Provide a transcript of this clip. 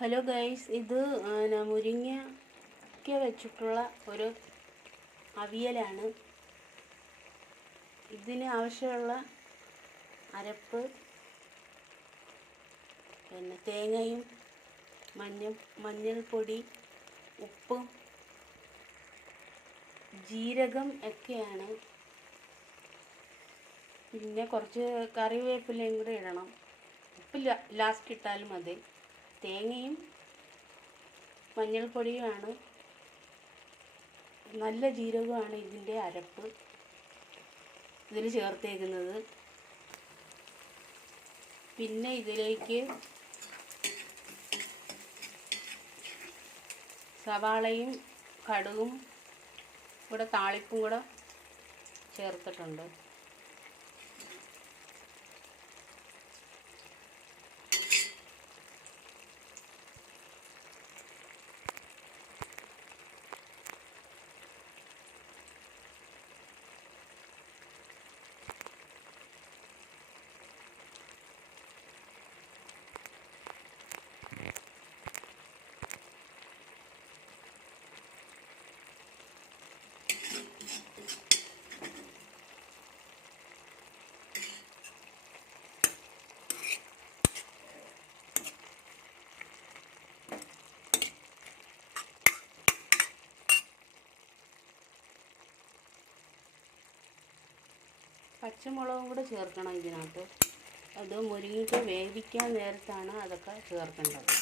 Hello guys ഇത് മുരിങ്ങ മുരിങ്ങയ്ക്ക വെച്ചിട്ടുള്ള ഒരു അവിയലാണ്. ഇതിന് ആവശ്യമുള്ള അരപ്പ് പിന്നെ തേങ്ങയും മഞ്ഞ മഞ്ഞൾപ്പൊടി ഉപ്പും ജീരകം ഒക്കെയാണ്. പിന്നെ കുറച്ച് കറിവേപ്പിലയും കൂടെ ഇടണം. ഉപ്പ് ലാസ്റ്റ് ഇട്ടാലും മതി. തേങ്ങയും മഞ്ഞൾപ്പൊടിയുമാണ്. നല്ല ജീരകമാണ് ഇതിന്റെ അരപ്പ്. ഇതിൽ ചേർത്തേക്കുന്നത്. പിന്നെ ഇതിലേക്ക് സവാളയും കടുകും കൂടെ താളിപ്പും കൂടെ ചേർത്തിട്ടുണ്ട്. പച്ചമുളകും കൂടെ ചേർക്കണം ഇതിനകത്ത്. അത് മുരിങ്ങയ്ക്ക് വേവിക്കാൻ നേരത്താണ് അതൊക്കെ ചേർക്കേണ്ടത്.